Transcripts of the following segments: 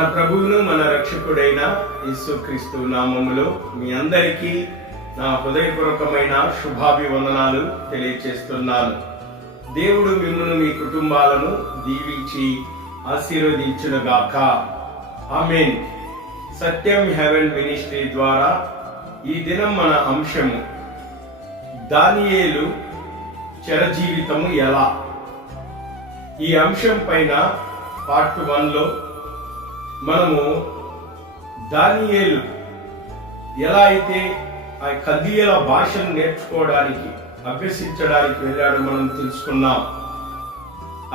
మన ప్రభువును మన రక్షకుడైన యేసుక్రీస్తు నామములో మీ అందరికీ నా హృదయపూర్వకమైన శుభాభివందనాలు తెలియచేస్తున్నాను. దేవుడు మిమ్మల్ని మీ కుటుంబాలను దీవించి ఆశీర్వదించునుగాక. ఆమేన్. సత్యం హెవెన్ మినిస్ట్రీ ద్వారా ఈ దినం మన అంశము దానియేలు చిరజీవితము ఎలా. ఈ అంశం పైన పార్ట్ 1లో మనము దానియేలు ఎలా అయితే ఆ కల్దీయుల భాషను నేర్చుకోవడానికి అభ్యసించడానికి వెళ్ళాడు మనం తెలుసుకున్నాం.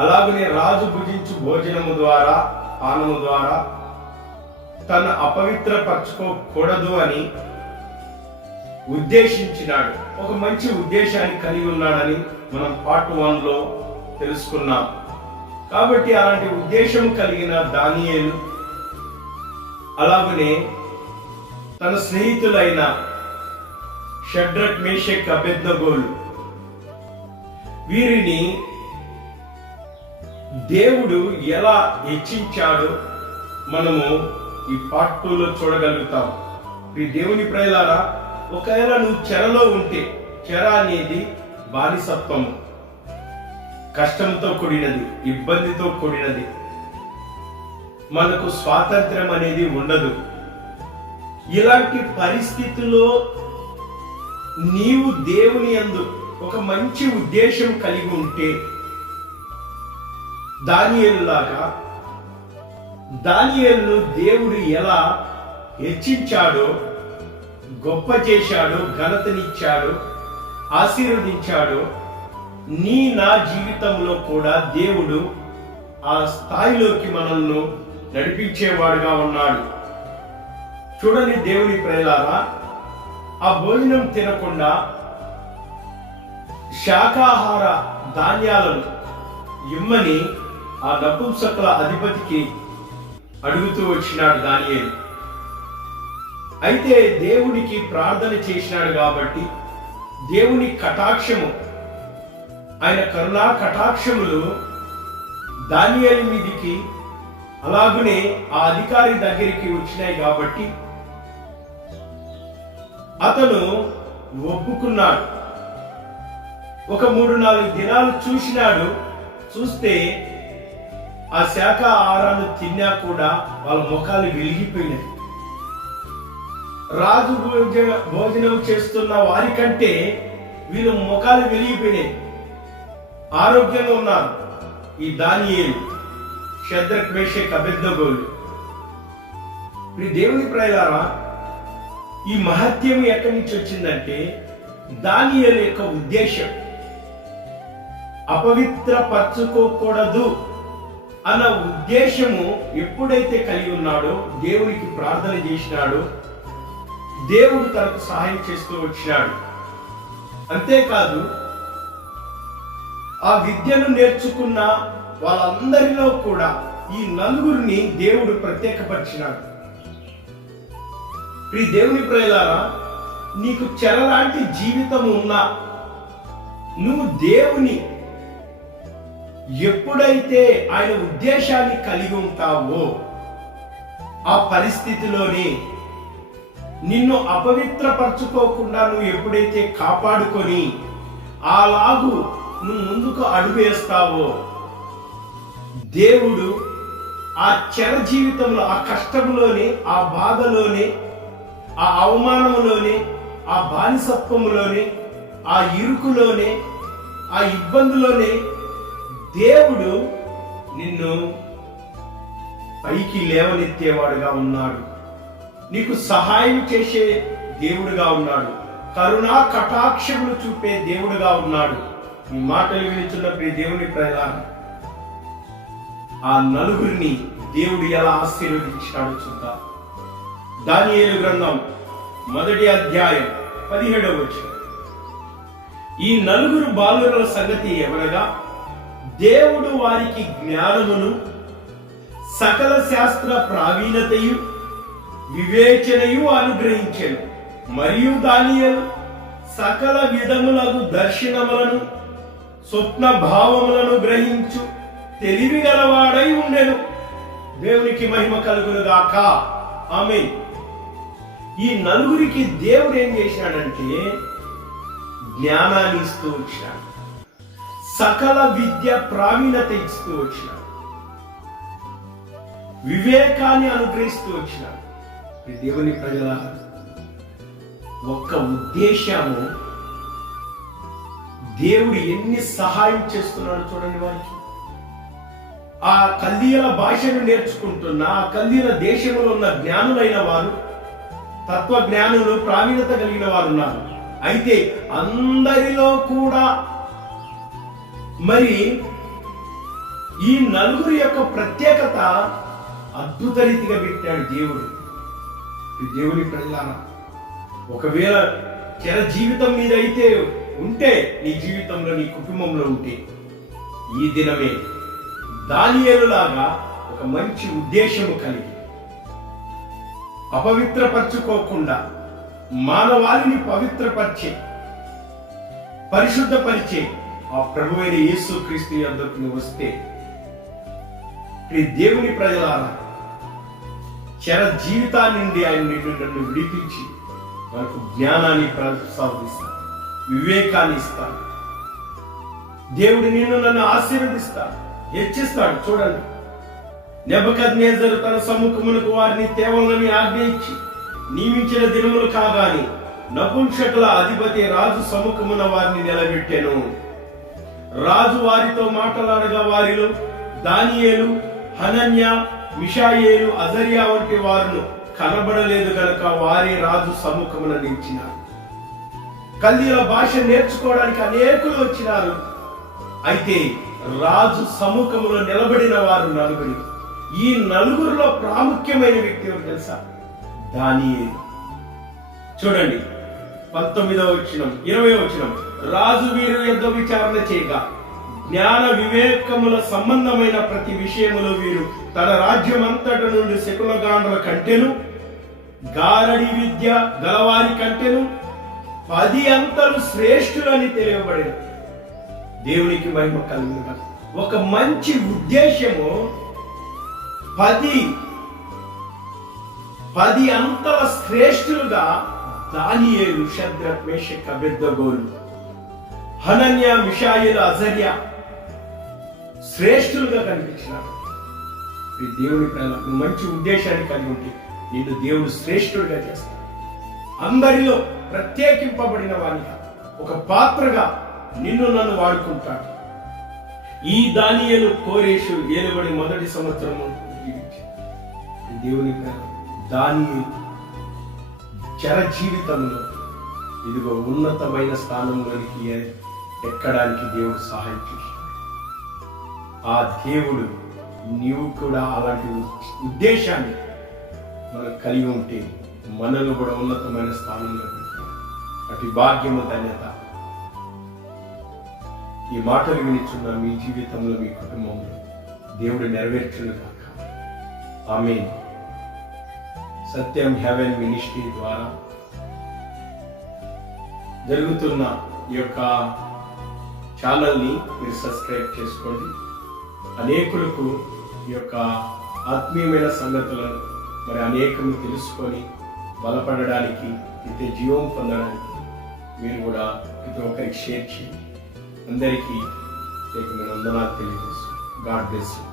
అలాగనే రాజు భుజించు భోజనము ద్వారా పానము ద్వారా తను అపవిత్రపరచుకోకూడదు అని ఉద్దేశించినాడు. ఒక మంచి ఉద్దేశాన్ని కలిగి ఉన్నాడని మనం పార్ట్ 1లో తెలుసుకున్నాం. కాబట్టి అలాంటి ఉద్దేశం కలిగిన దానియేలు అలాగనే తన స్నేహితులైన షడ్రక్, మేషక్, అబేద్నెగోలు వీరిని దేవుడు ఎలా హెచ్చించాడో మనము ఈ పార్ట్ 2లో చూడగలుగుతాం. ఈ దేవుని ప్రజలారా, ఒకవేళ నువ్వు చెరలో ఉంటే, చెర అనేది బానిసత్వము, కష్టంతో కూడినది, ఇబ్బందితో కూడినది, మనకు స్వాతంత్ర్యం అనేది ఉండదు. ఇలాంటి పరిస్థితుల్లో నీవు దేవుని యందు ఒక మంచి ఉద్దేశం కలిగి ఉంటే, దానియేలులాగా దానియేలును దేవుడు ఎలా హెచ్చించాడో, గొప్ప చేశాడో, ఘనతనిచ్చాడో, ఆశీర్వదించాడో, నా జీవితంలో కూడా దేవుడు ఆ స్థాయిలోకి మనల్ని నడిపించేవాడుగా ఉన్నాడు. చూడండి దేవుని ప్రజలారా, ఆ భోజనం తినకుండా శాకాహార ధాన్యాలను ఇమ్మని ఆ నపుంసకుల అధిపతికి అడుగుతూ వచ్చినాడు దానియేలు. అయితే దేవుడికి ప్రార్థన చేసినాడు కాబట్టి దేవుని కటాక్షము, ఆయన కరుణా కటాక్షములు దానియేలు మీదికి అలాగునే ఆ అధికారి దగ్గరికి వచ్చినాయి కాబట్టి అతను ఒప్పుకున్నాడు. ఒక 3-4 దినాలు చూసినాడు. చూస్తే ఆ శాకాహారాన్ని తిన్నా కూడా వాళ్ళ ముఖాలు వెలిగిపోయినాయి. రాజు భోజనం చేస్తున్న వారికంటే వీళ్ళు ముఖాలు వెలిగిపోయినాయి. ఆరోగ్యంగా ఉన్నారు ఈ దానియేలు, షద్రక్, మేషక్, అబేద్నెగోలు. దేవుని ప్రజలారా, ఈ మహత్యం ఎక్కడి నుంచి వచ్చిందంటే దానియేలు యొక్క ఉద్దేశం అపవిత్రపరచుకోకూడదు అన్న ఉద్దేశము ఎప్పుడైతే కలిగి ఉన్నాడో, దేవునికి ప్రార్థన చేసినాడో, దేవుడు తనకు సహాయం చేస్తూ వచ్చినాడు. అంతేకాదు, ఆ విద్యను నేర్చుకున్న వాళ్ళందరిలో కూడా ఈ నలుగురిని దేవుడు ప్రత్యేకపరిచినాడు. దేవుని ప్రజలారా, నీకు చెరలాంటి జీవితం ఉన్నా, నువ్వు దేవుని ఎప్పుడైతే ఆయన ఉద్దేశాన్ని కలిగి ఉంటావో, ఆ పరిస్థితిలోనే నిన్ను అపవిత్రపరచుకోకుండా నువ్వు ఎప్పుడైతే కాపాడుకొని అలాగూ నువ్వు ముందుకు అడుగు వేస్తావో, దేవుడు ఆ చెర జీవితంలో, ఆ కష్టంలోనే, ఆ బాధలోనే, ఆ అవమానంలోనే, ఆ బానిసత్వంలోనే, ఆ ఇరుకులోనే, ఆ ఇబ్బందులోనే దేవుడు నిన్ను పైకి లేవనెత్తేవాడుగా ఉన్నాడు. నీకు సహాయం చేసే దేవుడుగా ఉన్నాడు. కరుణా కటాక్షములు చూపే దేవుడుగా ఉన్నాడు. ఈ మాటలు వినిచున్న దేవుని ప్రజలారా, ఆ నలుగురిని దేవుడు ఎలా ఆశీర్వదించాడు చూద్దాం. దానియేలు గ్రంథం 1వ అధ్యాయం 17వ వచనం. ఈ నలుగురు బాలుర సంగతి ఎవరగా, దేవుడు వారికి జ్ఞానమును, సకల శాస్త్ర ప్రావీణతయు, వివేచనయు అనుగ్రహించెను. మరియు దానియేలు సకల విధములకు దర్శనములను, స్వప్న భావములను గ్రహించు తెలివి గలవాడై ఉండెను. దేవునికి మహిమ కలుగును గాక. ఆమేన్. ఈ నలుగురికి దేవుడు ఏం చేశాడంటే జ్ఞానాన్ని ఇస్తూ వచ్చాడు, సకల విద్య ప్రావీణ్యత ఇస్తూ వచ్చినాడు, వివేకాన్ని అనుగ్రహిస్తూ వచ్చినాడు. దేవుని ప్రజల ఒక్క ఉద్దేశము, దేవుడు ఎన్ని సహాయం చేస్తున్నాడు చూడండి వారికి. ఆ కల్దీయుల భాషను నేర్చుకుంటున్న, ఆ కల్దీయుల దేశంలో ఉన్న జ్ఞానులైన వారు, తత్వ జ్ఞానులు, ప్రావీణ్యత కలిగిన వారు ఉన్నారు. అయితే అందరిలో కూడా మరి ఈ నలుగురి యొక్క ప్రత్యేకత అద్భుత రీతిగా పెట్టాడు దేవుడు. దేవుని ప్రజలారా, ఒకవేళ చెర జీవితం మీదైతే ఉంటే, నీ జీవితంలో, నీ కుటుంబంలో ఉంటే, ఈ దినమే దానియేలులాగా ఒక మంచి ఉద్దేశము కలిగి అపవిత్రపరచుకోకుండా మానవాళిని పవిత్రపరిచే, పరిశుద్ధపరిచే ఆ ప్రభువైన యేసుక్రీస్తు యొద్దకు వస్తే, దేవుని ప్రజలారా, చెర జీవితాన్ని నుండి ఆయన నన్ను విడిపించి మనకు జ్ఞానాన్ని ప్రసాదిస్తాడు, వివేకాన్ని ఇస్తాడు. దేవుడు నిన్ను నన్ను ఆశీర్వదిస్తాడు, హెచ్చిస్తాడు. చూడండి, నెబుకద్నెజరు తన సముఖమునకు వారిని తేవాలని ఆజ్ఞ ఇచ్చి నియమించిన దినములు కాగాని నపుంసకుల అధిపతి రాజు సముఖమున వారిని నిలబెట్టెను. రాజు వారితో మాట్లాడగా వారిలో దానియేలు, హనన్యా, మిషాయేలు, అజర్యా వంటి వారును కనబడలేదు గనక వారే రాజు సముఖమున నిలిచినారు. కల్దీయుల భాష నేర్చుకోవడానికి అనేకులు వచ్చినారు. అయితే రాజు సముఖములో నిలబడిన వారు నలుగురు. ఈ నలుగురిలో ప్రాముఖ్యమైన వ్యక్తి ఎవరు తెలుసా? దానియేలు. చూడండి, 19వ వచనం, 20వ వచనం. రాజు వీరు యొద్ద విచారణ చేయగా జ్ఞాన వివేకముల సంబంధమైన ప్రతి విషయములో వీరు తన రాజ్యం అంతట నుండి శకులగాండ్రుల కంటెను, గారడి విద్య గలవారి కంటెను 10 అంతలు శ్రేష్ఠులని తెలియబడిన. దేవునికి మహిమ కలుగును. ఒక మంచి ఉద్దేశము 10 అంతల శ్రేష్ఠులుగా దానియేలు, షద్రక్, మేషక్, అబేద్నెగోలు, హనన్యా, మిషాయేలు, అజర్యా శ్రేష్ఠులుగా కనిపించినారు. దేవుని ప్రేమ, మంచి ఉద్దేశాన్ని కలిగి ఉంటే నిన్ను దేవుడు శ్రేష్ఠుడిగా చేస్తాడు. అందరిలో ప్రత్యేకింపబడిన వారిగా, ఒక పాత్రగా నిన్ను నన్ను వాడుకుంటాడు. ఈ దానియేలు కోరేషు ఏలుబడి మొదటి సంవత్సరము జీవించాడు. దేవుని ప్రేమ, దానియేలు చెర జీవితంలో ఇదిగో ఉన్నతమైన స్థానంలోనికి ఎక్కడానికి దేవుడు సహాయం చేశాడు. ఆ దేవుడు, నీవు కూడా అలాంటి ఉద్దేశాన్ని మనకు కలిగి ఉంటే మనను కూడా ఉన్నతమైన స్థానంలో పెడతాడు. అటు భాగ్యము, ధన్యత ఈ మాటలు వినిచున్న మీ జీవితంలో, మీ కుటుంబంలో దేవుడు నెరవేర్చును కాక. ఆమేన్. సత్యం హెవెన్ మినిస్ట్రీ ద్వారా జరుగుతున్న ఈ యొక్క ఛానల్ని మీరు సబ్స్క్రైబ్ చేసుకోండి. అనేకులకు ఈ యొక్క ఆత్మీయమైన సంగతులను మరి అనేకము తెలుసుకొని బలపడడానికి, నిత్య జీవం పొందడానికి మీరు కూడా ప్రతి ఒక్కరికి షేర్ చేయండి. అందరికీ వందనాలు తెలియజేస్తాను. God bless you.